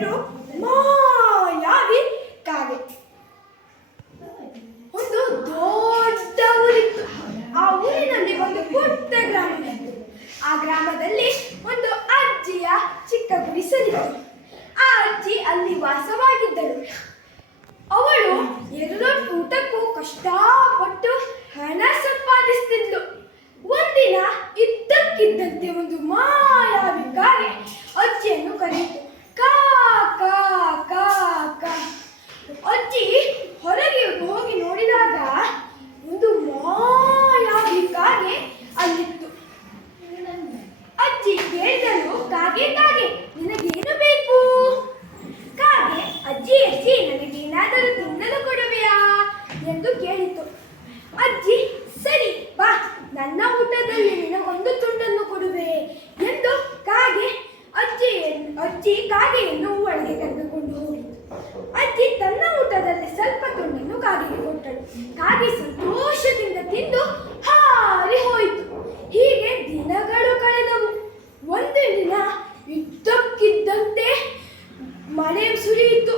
ಹೆಸರು ಮಾಯಾವಿ ಕಾಗೆ. ಒಂದು ದೊಡ್ಡ ಊರಿತ್ತು. ಆ ಊರಿನಲ್ಲಿ ಒಂದು ಪುಟ್ಟ ಗ್ರಾಮವಿತ್ತು. ಆ ಗ್ರಾಮದಲ್ಲಿ ಒಂದು ಅಜ್ಜಿಯ ಚಿಕ್ಕ ಗುಡಿಸಲಿತ್ತು. ಆ ಅಜ್ಜಿ ಅಲ್ಲಿ ವಾಸವಾಗಿದ್ದಳು. ಅವಳು ಎರಡೊಟ್ಟು ಊಟಕ್ಕೂ ಕಷ್ಟಪಟ್ಟು ಹಣ ಸಂಪಾದಿಸ್ತಿದ್ಲು. ಒಂದಿನ ಇದ್ದಕ್ಕಿದ್ದಂತೆ ಒಂದು ಮಾಯಾವಿ ಕಾಗೆ ಅಜ್ಜಿಯನ್ನು ಕರೆಯಿತು. ಕಾ ಕಾ ಕಾ ಕಾ. ಅಜ್ಜಿ ಹೊರಗೆ ಹೋಗಿ ನೋಡಿದಾಗ ಒಂದು ಮಾಯಾವಿ ಕಾಗೆ ಅಲ್ಲಿತ್ತು. ಅಜ್ಜಿ ಕೇಳಿದಳು, ಕಾಗೆ ಕಾಗೆ ನಿನಗೇನು ಬೇಕು? ಕಾಗೆ ಅಜ್ಜಿ ಅಜ್ಜಿ ನನಗೇನಾದರೂ ತಿನ್ನಲು ಕೊಡುವೆಯಾ ಎಂದು ಕೇಳಿತು. ಅಜ್ಜಿ ಸರಿ ಬಾ, ನನ್ನ ಊಟದಲ್ಲಿ ನಿನಗೊಂದು ತುಂಡನ್ನು ಕೊಡುವೆ ಎಂದು ಅಜ್ಜಿ ಕಾಗೆಯನ್ನು ಒಳಗೆ ಕರೆದುಕೊಂಡು ಹೋಗಿತು. ಅಜ್ಜಿ ತನ್ನ ಊಟದಲ್ಲಿ ಸ್ವಲ್ಪ ತುಂಡನ್ನು ಕಾಗೆಗೆ ಕೊಟ್ಟಳು. ಕಾಗೆ ಸಂತೋಷದಿಂದ ತಿಂದು ಹಾರಿ ಹೋಯಿತು. ಹೀಗೆ ದಿನಗಳು ಕಳೆದವು. ಒಂದು ದಿನ ಇದ್ದಕ್ಕಿದ್ದಂತೆ ಮಳೆ ಸುರಿಯಿತು.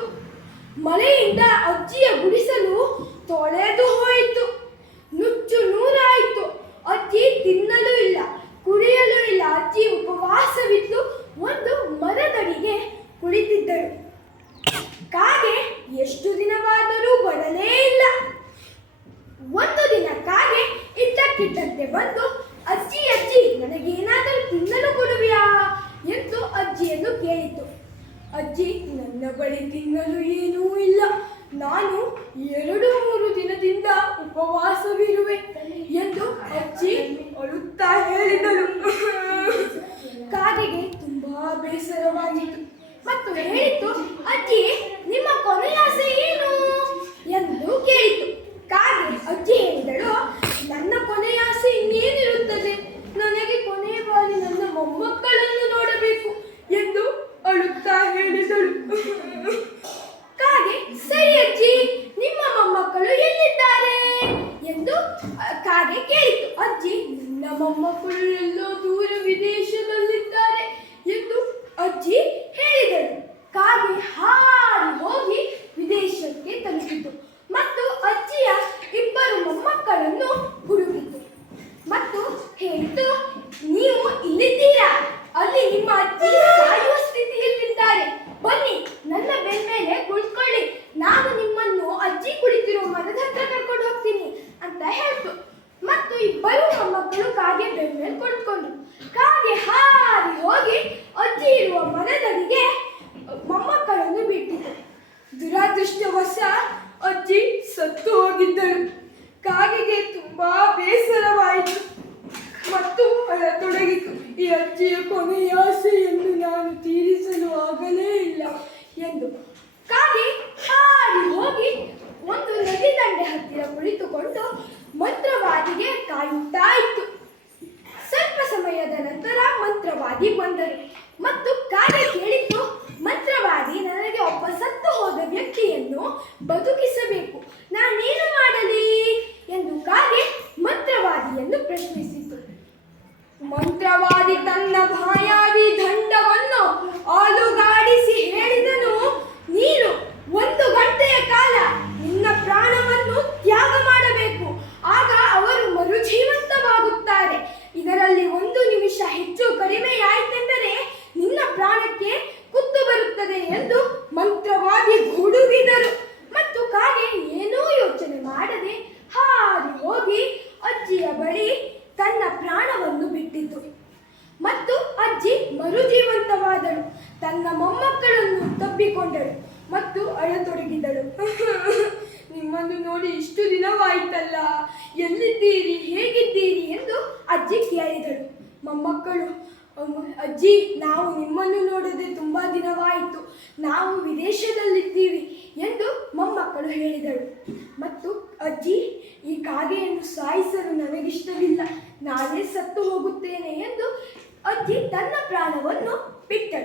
ಮಳೆಯಿಂದ ಅಜ್ಜಿಯ ಗುಡಿಸಲು ತೊಳೆದು ಹೋಯಿತು. ನುಚ್ಚು ನೂರಾಯಿತು. ಅಜ್ಜಿ ತಿನ್ನಲು ಇಲ್ಲ, ಕುಡಿಯಲು ಇಲ್ಲ. ಅಜ್ಜಿ ಉಪವಾಸವಿದ್ದು ಒಂದು ಮರದಡಿಗೆ ಕುಳಿತಿದ್ದಳು. ಕಾಗೆ ಎಷ್ಟು ದಿನವಾದರೂ ಬರಲೇ ಇಲ್ಲ. ಒಂದು ದಿನ ಕಾಗೆ ಇದ್ದಕ್ಕಿದ್ದಂತೆ ಬಂದು, ಅಜ್ಜಿ ಅಜ್ಜಿ ನನಗೇನಾದರೂ ತಿನ್ನಲು ಕೊಡುವೆಯಾ ಎಂದು ಅಜ್ಜಿಯನ್ನು ಕೇಳಿತು. ಅಜ್ಜಿ ನನ್ನ ಬಳಿ ತಿನ್ನಲು ಏನೂ ಇಲ್ಲ, ನಾನು 2-3 ದಿನದಿಂದ ಉಪವಾಸವಿರುವೆ ಎಂದು ಅಜ್ಜಿ ಅಳುತ್ತಾ ಹೇಳಿದಳು. ಕಾಗೆಗೆ ತುಂಬಾ ಬೇಸರವಾಗಿತ್ತು ಮತ್ತು ಹೇಳಿತು, ಅಜ್ಜಿ ನಿಮ್ಮ ಕೊನೆಯ ಆಸೆ ಏನು ಎಂದು ಕೇಳಿತು. ಕಾಗೆ ಅಜ್ಜಿ ಹೇಳಿದಳು, ನನ್ನ ಕೊನೆಯ ಆಸೆ ಇನ್ನೇನಿರುತ್ತದೆ, ನನಗೆ ಕೊನೆಯ ಬಾರಿ ನನ್ನ ಮೊಮ್ಮಕ್ಕಳನ್ನು ನೋಡಬೇಕು ಎಂದು ಅಳುತ್ತಾ ಹೇಳಿದಳು. ಕಾಗೆ ಸರಿ ಅಜ್ಜಿ, ನಿಮ್ಮ ಮೊಮ್ಮಕ್ಕಳು ಎಲ್ಲಿದ್ದಾರೆ ಎಂದು ಕಾಗೆ ಕೇಳಿತು. ಅಜ್ಜಿ ನನ್ನ ಮೊಮ್ಮಕ್ಕಳು ಎಲ್ಲೋ ದೂರ ವಿದೇಶದಲ್ಲಿದ್ದಾರೆ ಎಂದು ಅಜ್ಜಿ ಹೇಳಿದಳು. ಕಾಗೆ ಹಾರಿ ಹೋಗಿ ವಿದೇಶಕ್ಕೆ ತಲುಪಿತು ಮತ್ತು ಅಜ್ಜಿಯ 2 ಮೊಮ್ಮಕ್ಕಳನ್ನು ಹುಡುಕಿತು ಮತ್ತು ಹೇಳಿತು, ನೀವು ಇಲ್ಲಿದ್ದೀರಾ? ಅಲ್ಲಿ ನಿಮ್ಮ ಅಜ್ಜಿ ಸಾಯುವ ಸ್ಥಿತಿಯಲ್ಲಿದ್ದಾರೆ. ಬನ್ನಿ, ನನ್ನ ಬೆನ್ಮೇಲೆ ಕುಳಿತುಕೊಳ್ಳಿ, ನಾನು ನಿಮ್ಮನ್ನು ಅಜ್ಜಿ ಕುಳಿತಿರುವ ಮರದ ಹತ್ರ ಕರ್ಕೊಂಡು ಹೋಗ್ತೀನಿ ಅಂತ ಹೇಳ್ತು. ಮತ್ತು 2 ಮೊಮ್ಮಕ್ಕಳು ಕಾಗೆ ಬೆನ್ಮೇಲೆ ಕುಳಿತುಕೊಂಡ್ರು. ಕಾಗೆ ಹಾರಿ ಹೋಗಿ ಅಜ್ಜಿ ಇರುವ ಮರದಡಿಗೆ ಮೊಮ್ಮಕ್ಕಳನ್ನು ಬಿಟ್ಟಿತು. ದುರಾದೃಷ್ಟವಶ ಅಜ್ಜಿ ಸತ್ತು ಹೋಗಿದ್ದಳು. ಕಾಗೆಗೆ ತುಂಬಾ ಬೇಸರವಾಯಿತು ಮತ್ತು ಅಳತೊಡಗಿತು. ಈ ಅಜ್ಜಿಯ ಕೊನೆಯ ಆಸೆಯನ್ನು ನಾನು ತೀರಿಸಲು ಆಗಲೇ ಇಲ್ಲ ಎಂದು. ಕಾಗೆ ಹಾರಿ ಹೋಗಿ ಒಂದು ನದಿ ದಂಡೆ ಹತ್ತಿರ ಕುಳಿತುಕೊಂಡು ಮಂತ್ರವಾದಿಗೆ ಕಾಯುತ್ತಾ ಇತ್ತು. ಸ್ವಲ್ಪ ಸಮಯದ ನಂತರ ಮಂತ್ರವಾದಿ ಬಂದರು ಮತ್ತು ಕಾಗೆ ಕೇಳಿತು, ಮಂತ್ರವಾದಿ ನನಗೆ ಒಬ್ಬ ಸತ್ತು ಹೋದ ವ್ಯಕ್ತಿಯನ್ನು ಬದುಕಿಸಬೇಕು, ನಾನೇನು ಮಾಡಲಿ ಎಂದು ಕಾಗೆ ಮಂತ್ರವಾದಿಯನ್ನು ಪ್ರಶ್ನಿಸಿತು. ಮಂತ್ರವಾದಿ ತನ್ನ ಮಾಯಾವಿ ದಂಡವನ್ನು ಅಲುಗಾಡಿಸಿ ಹೇಳಿದನು, ನೀನು 1 ಗಂಟೆಯ ಕಾಲ ನಿನ್ನ ಪ್ರಾಣವನ್ನು ತ್ಯಾಗ ಮಾಡಬೇಕು, ಆಗ ಅವರು ಮರುಜೀವಂತವಾಗುತ್ತಾರೆ. ಇದರಲ್ಲಿ 1 ನಿಮಿಷ ಹೆಚ್ಚು ಕಡಿಮೆಯಾಯಿತೆಂದರೆ ನಿನ್ನ ಪ್ರಾಣಕ್ಕೆ ಕುತ್ತು ಬರುತ್ತದೆ ಎಂದು ಮಂತ್ರವಾದಿ ಗುಡುಗಿದರು. ಮತ್ತು ಕಾಗೆ ಏನೂ ಯೋಚನೆ ಮಾಡದೆ ಹಾರಿ ಹೋಗಿ ಅಜ್ಜಿಯ ಬಳಿ ತನ್ನ ಪ್ರಾಣವನ್ನು ಬಿಟ್ಟಿತು ಮತ್ತು ಅಜ್ಜಿ ಮರುಜೀವಂತವಾದಳು. ತನ್ನ ಮೊಮ್ಮಕ್ಕಳನ್ನು ತಬ್ಬಿಕೊಂಡಳು ಮತ್ತು ಅಳತೊಡಗಿದಳು. ನಿಮ್ಮನ್ನು ನೋಡಿ ಇಷ್ಟು ದಿನವಾಯಿತಲ್ಲ, ಎಲ್ಲಿದ್ದೀರಿ, ಹೇಗಿದ್ದೀರಿ ಎಂದು ಅಜ್ಜಿ ಕೇಳಿದಳು. ಮೊಮ್ಮಕ್ಕಳು, ಅಜ್ಜಿ ನಾವು ನಿಮ್ಮನ್ನು ನೋಡದೆ ತುಂಬ ದಿನವಾಯಿತು, ನಾವು ವಿದೇಶದಲ್ಲಿದ್ದೀವಿ ಎಂದು ಮೊಮ್ಮಕ್ಕಳು ಹೇಳಿದಳು. ಮತ್ತು ಅಜ್ಜಿ, ಈ ಕಾಗೆಯನ್ನು ಸಾಯಿಸಲು ನನಗಿಷ್ಟವಿಲ್ಲ, ನಾನೇ ಸತ್ತು ಹೋಗುತ್ತೇನೆ ಎಂದು ಅಜ್ಜಿ ತನ್ನ ಪ್ರಾಣವನ್ನು ಬಿಟ್ಟಳು.